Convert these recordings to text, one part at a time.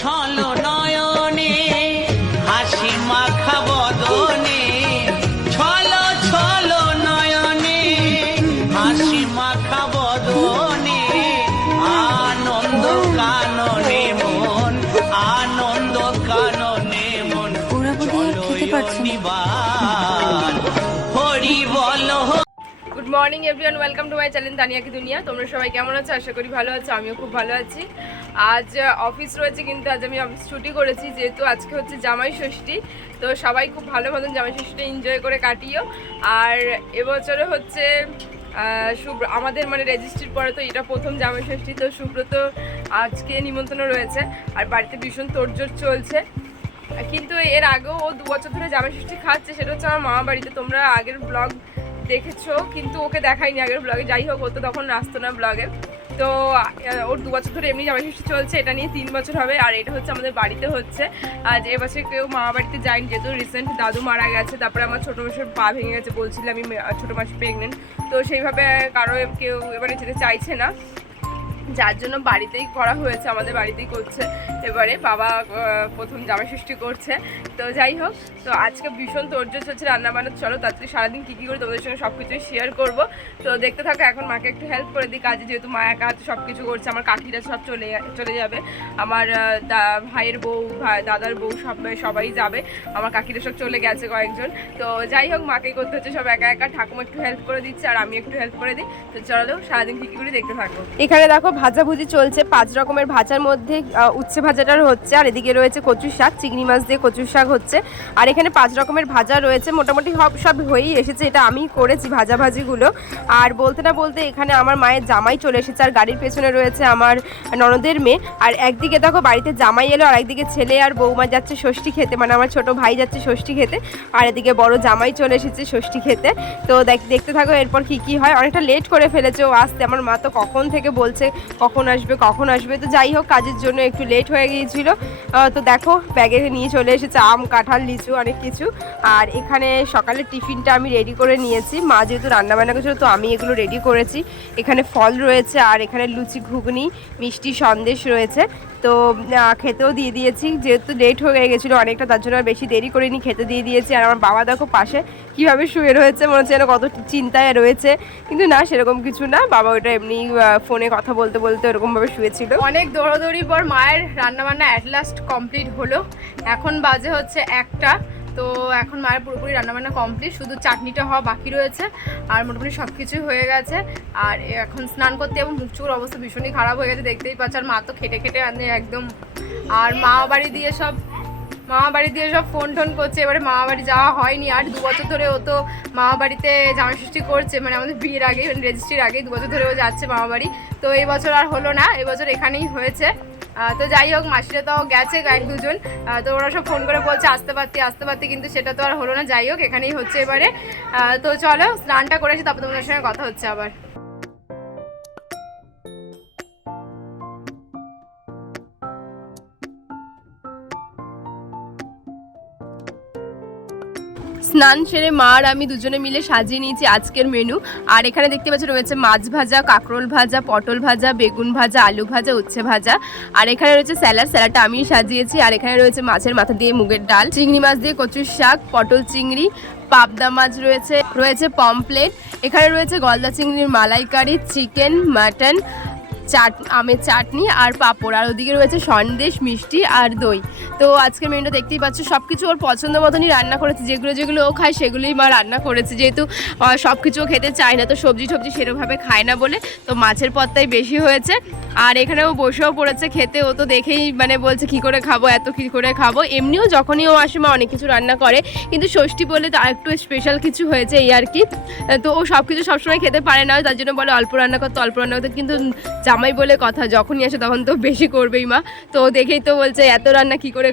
ছলো নয়নে হাসি মাখা বদনে ছলো ছলো নয়নে হাসি মাখা বদনে আনন্দ কাননে মন আনন্দ কাননে মন চলো নিবান হরি বল। Good morning everyone, welcome to my channel Tania কি দুনিয়া। তোমরা সবাই কেমন আছো? আশা করি ভালো আছো, আমিও খুব ভালো আছি। আজ অফিস রয়েছে কিন্তু আজ আমি অফিস ছুটি করেছি, যেহেতু আজকে হচ্ছে জামাই ষষ্ঠী। তো সবাই খুব ভালো মতন জামাই ষষ্ঠীটা এনজয় করে কাটিও। আর এবছরে হচ্ছে আমাদের মানে রেজিস্ট্রির পরে তো এটা প্রথম জামাই ষষ্ঠী। তো সুব্রত আজকে নিমন্ত্রণ রয়েছে আর বাড়িতে ভীষণ তোড়জোড় চলছে। কিন্তু এর আগেও ও 2 বছর ধরে জামাই ষষ্ঠী খাচ্ছে, সেটা হচ্ছে আমার মামা বাড়িতে। তোমরা আগের ব্লগ দেখেছো, কিন্তু ওকে দেখাইনি আগের ব্লগে। যাই হোক, ও তো তখন আসতো না ব্লগে। তো ওর 2 বছর ধরে এমনি জামাই ষষ্ঠী চলছে, এটা নিয়ে 3 বছর হবে। আর এটা হচ্ছে আমাদের বাড়িতে হচ্ছে। আজ এবছর কেউ মামা বাড়িতে যায়নি, যেহেতু রিসেন্ট দাদু মারা গেছে। তারপরে আমার ছোটো মাসের পা ভেঙে গেছে, বলছিলাম আমি ছোটো মাসে প্রেগনেন্ট। তো সেইভাবে কারো কেউ এবারে যেতে চাইছে না, যার জন্য বাড়িতেই করা হয়েছে, আমাদের বাড়িতেই করছে এবারে। বাবা প্রথম জামাই ষষ্ঠী করছে। তো যাই হোক, তো আজকে ভীষণ তোড়জোড় চলছে রান্নাবান্না। চলো তাড়াতাড়ি সারাদিন কী কী করে তোমাদের সঙ্গে সব কিছুই শেয়ার করবো। তো দেখতে থাকো। এখন মাকে একটু হেল্প করে দিই কাজে, যেহেতু মা একা হাতে সব কিছু করছে। আমার কাকিরা সব চলে যাবে, আমার ভাইয়ের বউ দাদার বউ সবাই যাবে, আমার কাকিরা সব চলে গেছে কয়েকজন। তো যাই হোক, মাকেই করতে হচ্ছে সব একা একা। ঠাকুমা একটু হেল্প করে দিচ্ছে আর আমি একটু হেল্প করে দিই। তো চলো সারাদিন কী কী করে দেখতে থাকবো। এখানে দেখো ভাজাভুজি চলছে, 5 রকমের ভাজার মধ্যে উচ্ছে ভাজাটার হচ্ছে। আর এদিকে রয়েছে কচুর শাক, চিংড়ি মাছ দিয়ে কচুর শাক হচ্ছে। আর এখানে 5 রকমের ভাজা রয়েছে, মোটামুটি সব হয়েই এসেছে। এটা আমি করেছি ভাজাভাজিগুলো। আর বলতে না বলতে এখানে আমার মায়ের জামাই চলে এসেছে, আর গাড়ির পেছনে রয়েছে আমার ননদের মেয়ে। আর একদিকে দেখো বাড়িতে জামাই এলো, আর একদিকে ছেলে আর বৌমা যাচ্ছে ষষ্ঠী খেতে, মানে আমার ছোট ভাই যাচ্ছে ষষ্ঠী খেতে। আর এদিকে বড় জামাই চলে এসেছে ষষ্ঠী খেতে। তো দেখতে থাকো এরপর কি হয়। অনেকটা লেট করে ফেলেছে ও আসতে। আমার মা তো কখন থেকে বলছে কখন আসবে। তো যাই হোক, কাজের জন্য একটু লেট হয়ে গিয়েছিল। তো দেখো ব্যাগে নিয়ে চলে এসেছে আম, কাঁঠাল, লিচু, অনেক কিছু। আর এখানে সকালের টিফিনটা আমি রেডি করে নিয়েছি। মা যেহেতু রান্নাবান্না করেছিল, তো আমি এগুলো রেডি করেছি। এখানে ফল রয়েছে, আর এখানে লুচি, ঘুগনি, মিষ্টি, সন্দেশ রয়েছে। তো খেতেও দিয়ে দিয়েছি, যেহেতু লেট হয়ে গেছিলো অনেকটা, তার জন্য আর বেশি দেরি করিনি, খেতে দিয়ে দিয়েছি। আর আমার বাবা দেখো পাশে কীভাবে শুয়ে রয়েছে, মনে হচ্ছে যেন কত চিন্তায় রয়েছে। কিন্তু না, সেরকম কিছু না। বাবা ওটা এমনি ফোনে কথা বলতে বলতে এরকমভাবে শুয়েছিল। অনেক দৌড়াদৌড়ির পর মায়ের রান্নাবান্না অ্যাট লাস্ট কমপ্লিট হলো। এখন বাজে হচ্ছে 1টা। তো এখন মায়ের পুরোপুরি রান্নাবান্না কমপ্লিট, শুধু চাটনিটা হওয়া বাকি রয়েছে। আর মোটামুটি সব কিছুই হয়ে গেছে। আর এখন স্নান করতে এবং মুখ চোখের অবস্থা ভীষণই খারাপ হয়ে গেছে, দেখতেই পাচ্ছ। আর মা তো খেটে আনে একদম। আর মামা বাড়ি দিয়ে সব ফোন টোন করছে। এবারে মামা বাড়ি যাওয়া হয়নি। আর 2 বছর ধরে ও তো মামা বাড়িতে জামাই ষষ্ঠী করছে, মানে আমাদের বিয়ের আগে, মানে রেজিস্ট্রির আগেই 2 বছর ধরে ও যাচ্ছে মামা বাড়ি। তো এই বছর আর হলো না, এবছর এখানেই হয়েছে। তো যাই হোক, মাসিরা তো গেছে 1-2 জন। তো ওরা সব ফোন করে বলছে আসতে পারতি, কিন্তু সেটা তো আর হলো না। যাই হোক, এখানেই হচ্ছে এবারে। তো চলো স্নানটা করেছি, তারপর তোমাদের সঙ্গে কথা হচ্ছে আবার। স্নান সেরে মা আর আমি দুজনে মিলে সাজিয়ে নিয়েছি আজকের মেনু। আর এখানে দেখতে পাচ্ছ রয়েছে মাছ ভাজা, কাঁকরোল ভাজা, পটল ভাজা, বেগুন ভাজা, আলু ভাজা, উচ্ছে ভাজা। আর এখানে রয়েছে স্যালাডটা আমি সাজিয়েছি। আর এখানে রয়েছে মাছের মাথা দিয়ে মুগের ডাল, চিংড়ি মাছ দিয়ে কচুর শাক, পটল চিংড়ি, পাবদা মাছ রয়েছে পমপ্লেট। এখানে রয়েছে গলদা চিংড়ির মালাইকারি, চিকেন, মাটন, আমের চাটনি আর পাঁপড়। আর ওদিকে রয়েছে সন্দেশ, মিষ্টি আর দই। তো আজকের মেনুটা দেখতেই পাচ্ছ, সব কিছু ওর পছন্দ মতনই রান্না করেছে। যেগুলো ও খায় সেগুলোই মা রান্না করেছে, যেহেতু সব কিছু খেতে চায় না, তো সবজি সেরকমভাবে খায় না বলে তো মাছের পদটাই বেশি হয়েছে। আর এখানে ও বসেও পড়েছে খেতে। ও তো দেখেই মানে বলছে কী করে খাবো, কী করে খাবো। এমনিও যখনই ও আসে মা অনেক কিছু রান্না করে, কিন্তু ষষ্ঠী বলে তো একটু স্পেশাল কিছু হয়েছে এই আর কি। তো ও সব কিছু সবসময় খেতে পারে না, তার জন্য বলে অল্প রান্না করতে। কিন্তু জামাই বলে কথা, যখনই আসে তখন তো বেশি করবেই মা। তো দেখেই তো বলছে এত রান্না কী করে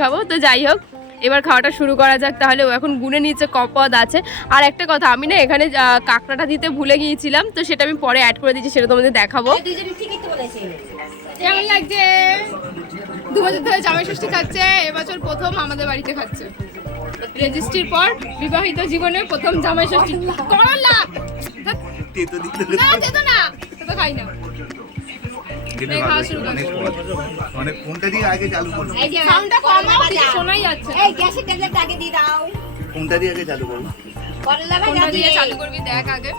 খাবো। তো যাই হোক, এবার খাওয়াটা শুরু করা যাক তাহলে। ও এখন গুনে নিচে কপদ আছে। আর একটা কথা, আমি না এখানে কাঁকড়াটা দিতে ভুলে গিয়েছিলাম, তো সেটা আমি পরে অ্যাড করে দিচ্ছি, সেটা তোমাদের দেখাবো। কেমন লাগছে? 2 বছর ধরে জামাই ষষ্ঠী খাচ্ছে, এবছর প্রথম আমাদের বাড়িতে খাচ্ছে। রেজিস্ট্রির পর বিবাহিত জীবনে প্রথম জামাই ষষ্ঠী। করলা না, খাই না। গেলে এই ভালো খাওয়া হতো, শুরু করো। অনেক পথ। মানে কোনটা দিয়ে আগে চালু করবো সাউন্ডটা কমাও, কিছু শোনাই যাচ্ছে না। এই গ্যাসের ট্যাবলেট আগে দিয়ে দাও। কোনটা দিয়ে আগে চালু করবো করলা ভাজা কোনটা দিয়ে দিয়ে চালু করবি দেখ আগে।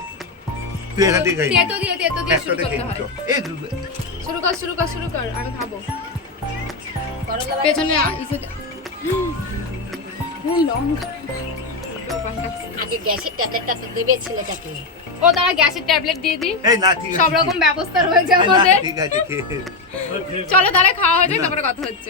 তুই এখান থেকে খাই তেতো দিয়ে শুরু একটাতে করতে খাই হয়। তো। এই শুরু কর আমি খাবো। করলা ভাজা পেছনে লঙ্কা আগে গ্যাসের ট্যাবলেটটা তো দেবে ছেলেটাকে। ও তারা গ্যাসের ট্যাবলেট দিয়ে দিই, এই না ঠিক আছে সব রকম ব্যবস্থা রয়েছে এই না, আমাদের। ঠিক আছে খেয়ে। চলো তাহলে খাওয়া হয়ে যাক, তারপরে কথা হচ্ছে।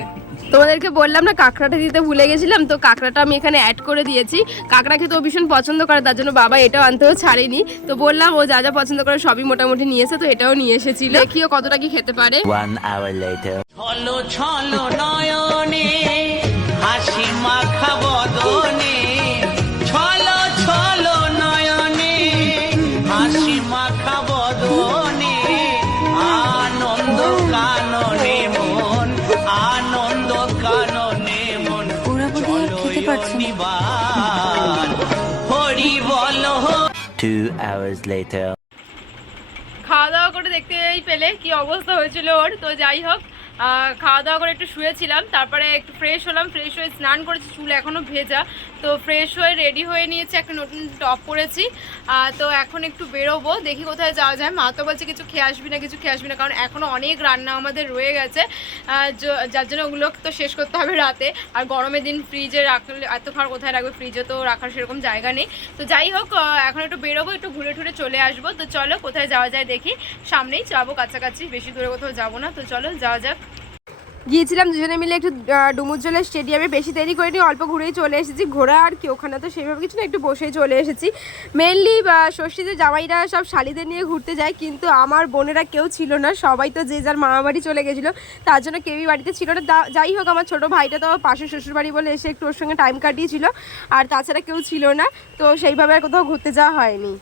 তোমাদেরকে বললাম না কাঁকড়াটা দিতে ভুলে গেছিলাম, তো কাঁকড়াটা আমি এখানে অ্যাড করে দিয়েছি। কাঁকড়া খেতে ও ভীষণ পছন্দ করে, তার জন্য বাবা এটাও আনতেও ছাড়েনি। তো বললাম ও যা যা পছন্দ করে সবই মোটামুটি নিয়েছে, তো এটাও নিয়ে এসেছিল। দেখিও কতটা কি খেতে পারে। 1 hour later. ছলো ছলো নয়নে হাসি মাখা বদনে ছলো ছলো নয়নে হাসি মাখা বদনে আনন্দ কাননে মন আনন্দ কাননে মন চলো নিবান হরি বল 2 hours later. খাওয়া দাওয়া করে দেখতেই পেলে কি অবস্থা হয়েছিল ওর। তো যাই হোক, খাওয়া দাওয়া করে একটু শুয়েছিলাম, তারপরে একটু ফ্রেশ হলাম, ফ্রেশ হয়ে স্নান করেছি, চুল এখনও ভেজা। তো ফ্রেশ হয়ে রেডি হয়ে নিয়েছি, একটা নতুন টপ পরেছি। তো এখন একটু বেরোবো, দেখি কোথায় যাওয়া যায়। মা তো বলছে কিছু খেয়ে আসবি না, কারণ এখনও অনেক রান্না আমাদের রয়ে গেছে, যার জন্য ওগুলো তো শেষ করতে হবে রাতে। আর গরমের দিন ফ্রিজে রাখলে এত খাবার কোথায় রাখবে, ফ্রিজে তো রাখার সেরকম জায়গা নেই। তো যাই হোক, এখন একটু বেরোবো, একটু ঘুরে টুরে চলে আসবো। তো চলো কোথায় যাওয়া যায় দেখি, সামনেই যাবো, কাছাকাছি, বেশি দূরে কোথাও যাবো না। তো চলো যাওয়া যাক। গিয়েছিলাম দুজনে মিলে একটু ডুমুরজলা স্টেডিয়ামে, বেশি দেরি করিনি, অল্প ঘুরেই চলে এসেছি। ঘোরা আর কি, ওখানে তো সেভাবে কিছু না, একটু বসেই চলে এসেছি। মেনলি ষষ্ঠীতে জামাইরা সব শালিদের নিয়ে ঘুরতে যায়, কিন্তু আমার বোনেরা কেউ ছিল না, সবাই তো যে যার মামা বাড়ি চলে গেছিলো, তার জন্য কেউই বাড়িতে ছিল না। যাই হোক, আমার ছোটো ভাইটা তো পাশে শ্বশুরবাড়ি বলে এসে একটু ওর সঙ্গে টাইম কাটিয়েছিল, আর তাছাড়া কেউ ছিল না, তো সেইভাবে আর কোথাও ঘুরতে যাওয়া হয়নি।